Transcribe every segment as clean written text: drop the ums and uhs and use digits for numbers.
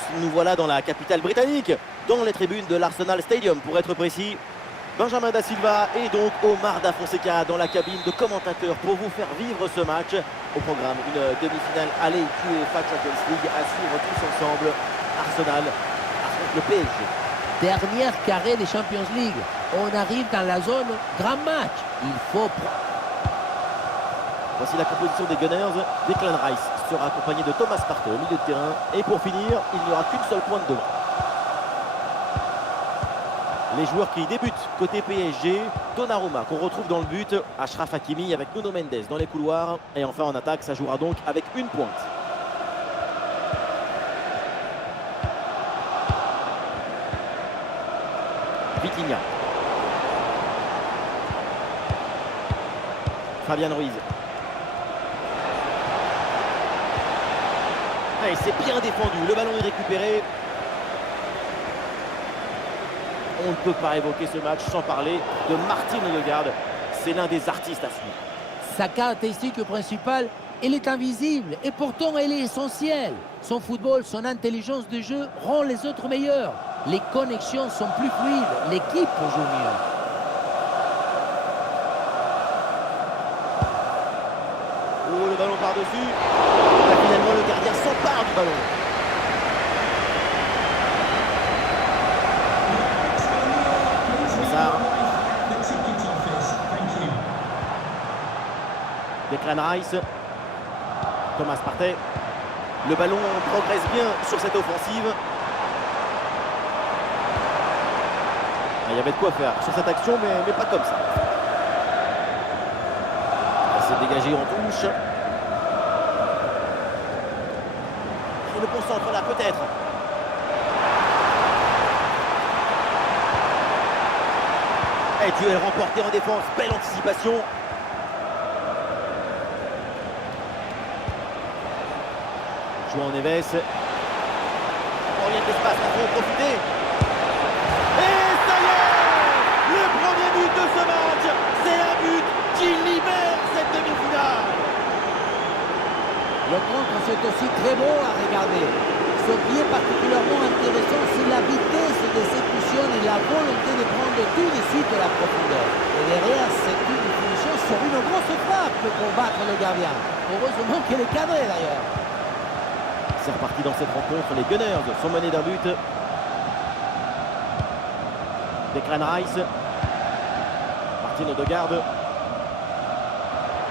tous, nous voilà dans la capitale britannique, dans les tribunes de l'Arsenal Stadium pour être précis. Benjamin Da Silva et donc Omar Da Fonseca dans la cabine de commentateurs pour vous faire vivre ce match. Au programme, une demi-finale aller UEFA Champions League à suivre tous ensemble. Arsenal affronte le PSG. Dernière carré des Champions League. On arrive dans la zone grand match. Il faut... Voici la composition des Gunners. Declan Rice sera accompagné de Thomas Partey au milieu de terrain. Et pour finir, il n'y aura qu'une seule pointe devant. Les joueurs qui débutent côté PSG, Donnarumma qu'on retrouve dans le but, Achraf Hakimi avec Nuno Mendes dans les couloirs. Et enfin en attaque, ça jouera donc avec une pointe. Vitinha. Fabian Ruiz. Et c'est bien défendu, le ballon est récupéré. On ne peut pas évoquer ce match sans parler de Martin Odegaard. C'est l'un des artistes à suivre. Sa caractéristique principale, elle est invisible et pourtant elle est essentielle. Son football, son intelligence de jeu rend les autres meilleurs. Les connexions sont plus fluides, l'équipe joue mieux. Oh, le ballon par-dessus. Finalement, le gardien s'empare du ballon. Declan Rice, Thomas Partey. Le ballon progresse bien sur cette offensive. Il y avait de quoi faire sur cette action, mais pas comme ça. C'est dégagé en touche. Et le bon centre là, peut-être. Et duel remporté en défense, belle anticipation. João Neves. Encore rien d'espace, il faut en profiter. Et ça y est, le premier but de ce match. C'est un but qui libère cette demi-finale. Le contre, c'est aussi très beau à regarder. Ce qui est particulièrement intéressant, c'est la vitesse d'exécution et la volonté de prendre tout de suite la profondeur. Et derrière, c'est une finition sur une grosse frappe pour battre le gardien. Heureusement qu'elle est cadrée d'ailleurs. C'est reparti dans cette rencontre. Les Gunners sont menés d'un but. Declan Rice. Martin Odegaard.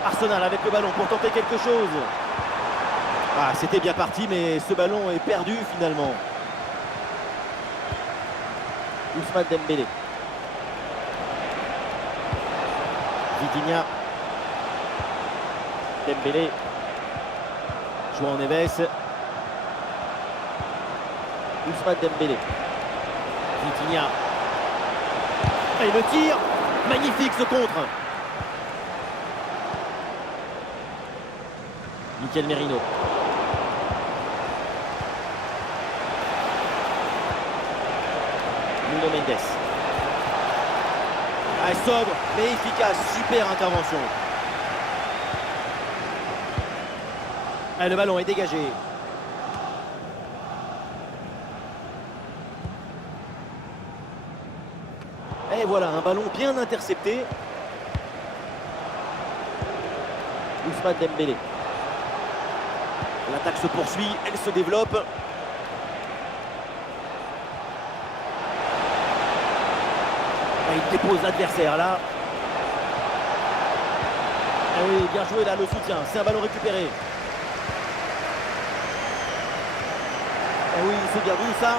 Arsenal avec le ballon pour tenter quelque chose. Ah, c'était bien parti, mais ce ballon est perdu finalement. Ousmane Dembélé. Vitinha. Dembélé. João Neves. Ousmane Dembélé. Vitinha. Et le tir. Magnifique ce contre. Mikel Merino. Nuno Mendes. Ah, sobre mais efficace. Super intervention. Ah, le ballon est dégagé. Et voilà, un ballon bien intercepté. Ousmane Dembélé. L'attaque se poursuit, elle se développe. Il dépose l'adversaire là. Ah oui, bien joué là, le soutien. C'est un ballon récupéré. Ah oui, c'est bien vu ça.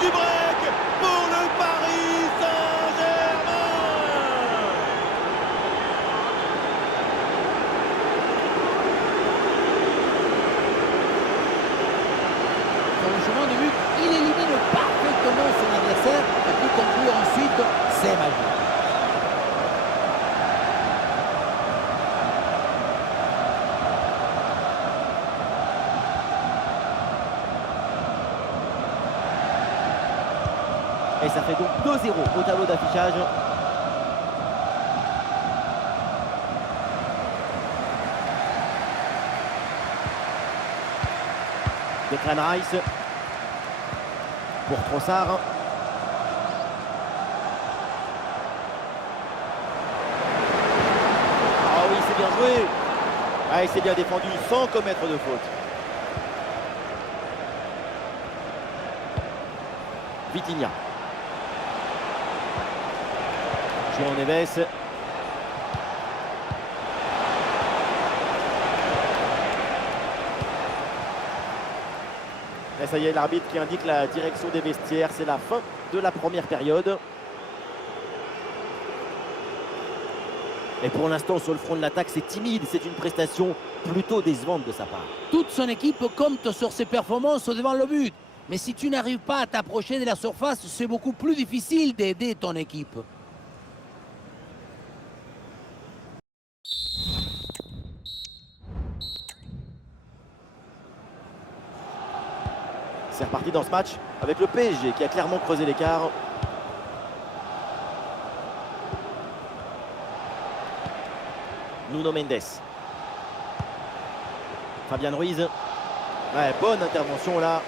Du break pour le Paris Saint-Germain. Dans le chemin de but, il élimine parfaitement son adversaire et peut conclure ensuite, c'est magique. Et ça fait donc 2-0 au tableau d'affichage. Declan Rice pour Trossard. Ah oui, c'est bien joué. Ah, il s'est bien défendu sans commettre de faute. Vitinha. João Neves. Et ça y est, l'arbitre qui indique la direction des vestiaires. C'est la fin de la première période. Et pour l'instant, sur le front de l'attaque, c'est timide. C'est une prestation plutôt décevante de sa part. Toute son équipe compte sur ses performances devant le but. Mais si tu n'arrives pas à t'approcher de la surface, c'est beaucoup plus difficile d'aider ton équipe. C'est reparti dans ce match avec le PSG qui a clairement creusé l'écart. Nuno Mendes. Fabian Ruiz. Ouais, bonne intervention là.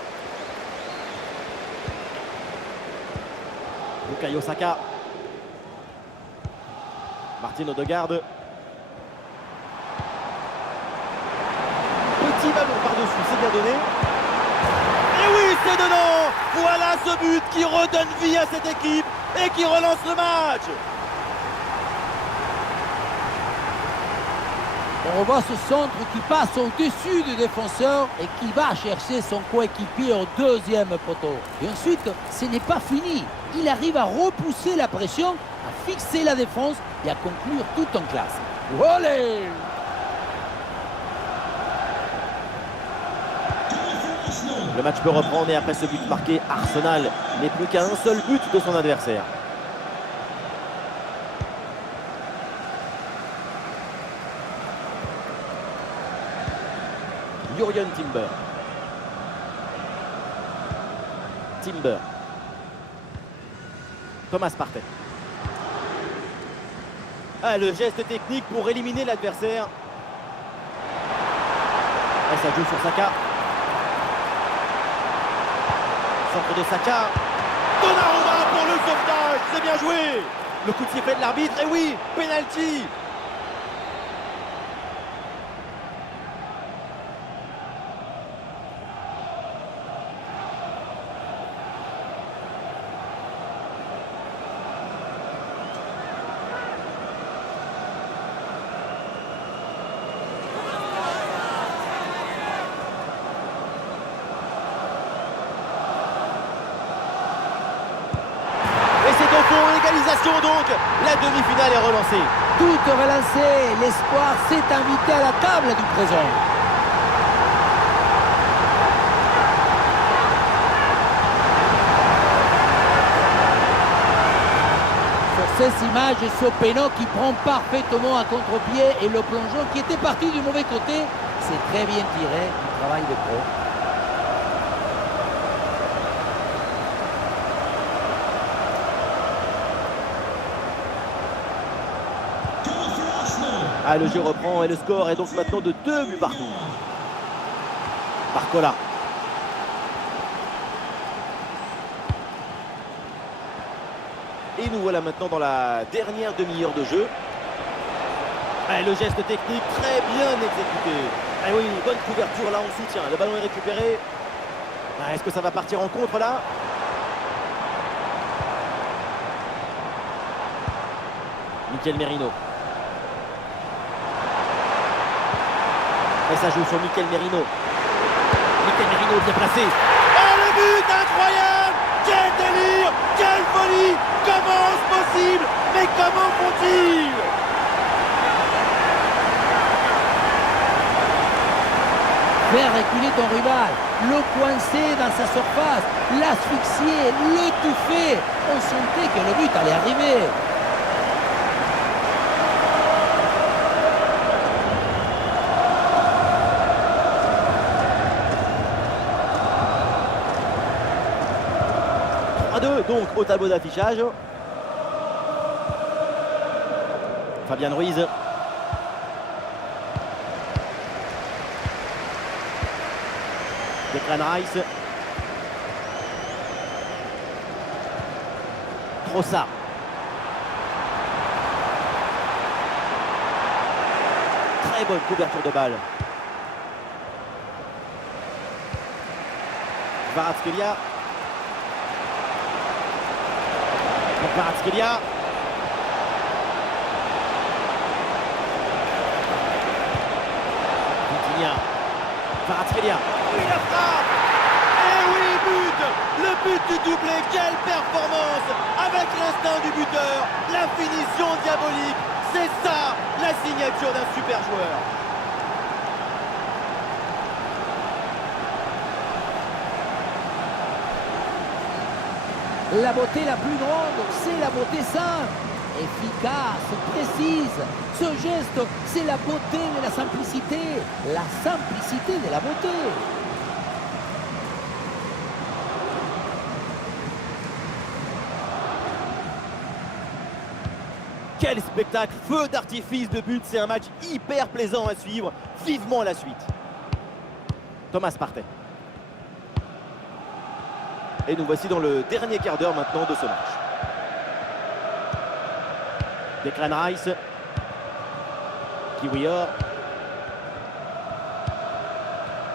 Bukayo Saka. Martin Odegaard. Petit ballon par-dessus, c'est bien donné. Et oui, c'est dedans. Voilà ce but qui redonne vie à cette équipe et qui relance le match. On revoit ce centre qui passe au-dessus du défenseur et qui va chercher son coéquipier au deuxième poteau. Et ensuite, ce n'est pas fini. Il arrive à repousser la pression, à fixer la défense et à conclure tout en classe. Olé! Le match peut reprendre et après ce but marqué, Arsenal n'est plus qu'à un seul but de son adversaire. Jurgen Timber. Thomas Partey. Ah, le geste technique pour éliminer l'adversaire. Et ça joue sur Saka. Centre de Saka. Donnarumma pour le sauvetage. C'est bien joué. Le coup de sifflet de l'arbitre. Et oui, penalty. Égalisation donc, la demi-finale est relancée. Tout est relancé, l'espoir s'est invité à la table du présent. Sur ces images, Sopeno qui prend parfaitement un contre-pied et le plongeon qui était parti du mauvais côté, c'est très bien tiré, du travail de pro. Ah, le jeu reprend et le score est donc maintenant de 2 buts partout. Barcola. Et nous voilà maintenant dans la dernière demi-heure de jeu. Ah, le geste technique très bien exécuté. Ah oui, bonne couverture là en soutien. Le ballon est récupéré. Ah, est-ce que ça va partir en contre là? Mikel Merino. Et ça joue sur Mikel Merino. Mikel Merino bien placé. Oh, le but incroyable! Quel délire! Quelle folie! Comment est-ce possible? Mais comment font-ils? Faire reculer ton rival, le coincer dans sa surface, l'asphyxier, l'étouffer. On sentait que le but allait arriver. Donc au tableau d'affichage. Fabian Ruiz. Declan Rice. Trossard. Très bonne couverture de balle. Kvaratskhelia. Kvaratskhelia. Vitinha. Kvaratskhelia. Oui, la frappe. Et oui, but. Le but du doublé. Quelle performance. Avec l'instinct du buteur. La finition diabolique. C'est ça, la signature d'un super joueur. La beauté la plus grande, c'est la beauté simple, efficace, précise. Ce geste, c'est la beauté de la simplicité de la beauté. Quel spectacle, feu d'artifice de but, c'est un match hyper plaisant à suivre. Vivement la suite. Thomas Partey. Et nous voici dans le dernier quart d'heure maintenant de ce match. Declan Rice. Kiwior.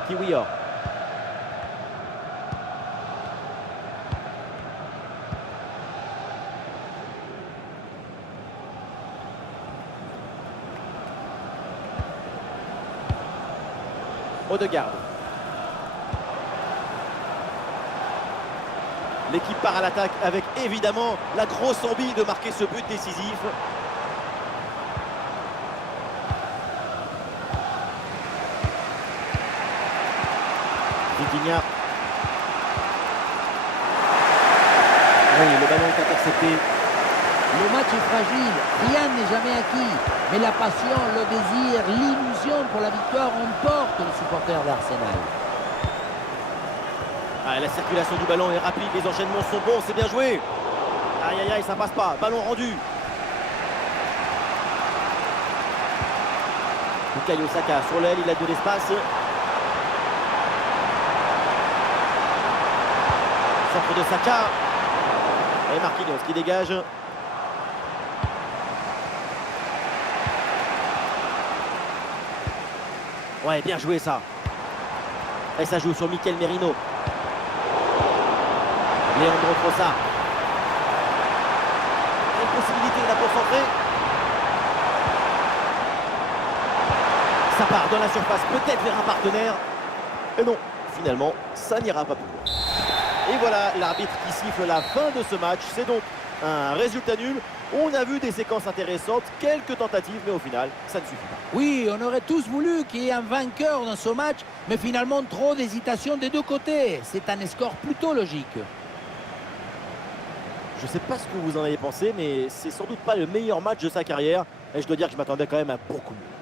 Kiwior. Odegaard. L'équipe part à l'attaque avec évidemment la grosse envie de marquer ce but décisif. Vitinha. Oui, le ballon est intercepté. Le match est fragile, rien n'est jamais acquis. Mais la passion, le désir, l'illusion pour la victoire emportent les supporters d'Arsenal. Ah, la circulation du ballon est rapide, les enchaînements sont bons, c'est bien joué. Aïe aïe aïe, ça passe pas, ballon rendu. Bukayo Saka sur l'aile, il a de l'espace. Centre de Saka. Et Marquinhos qui dégage. Ouais, bien joué ça. Et ça joue sur Mikel Merino. Leandro Trossard. Une possibilité là pour centrer. Ça part dans la surface, peut-être vers un partenaire. Et non, finalement, ça n'ira pas plus loin. Et voilà l'arbitre qui siffle la fin de ce match. C'est donc un résultat nul. On a vu des séquences intéressantes, quelques tentatives, mais au final, ça ne suffit pas. Oui, on aurait tous voulu qu'il y ait un vainqueur dans ce match, mais finalement trop d'hésitation des deux côtés. C'est un score plutôt logique. Je ne sais pas ce que vous en avez pensé, mais c'est sans doute pas le meilleur match de sa carrière. Et je dois dire que je m'attendais quand même à beaucoup mieux.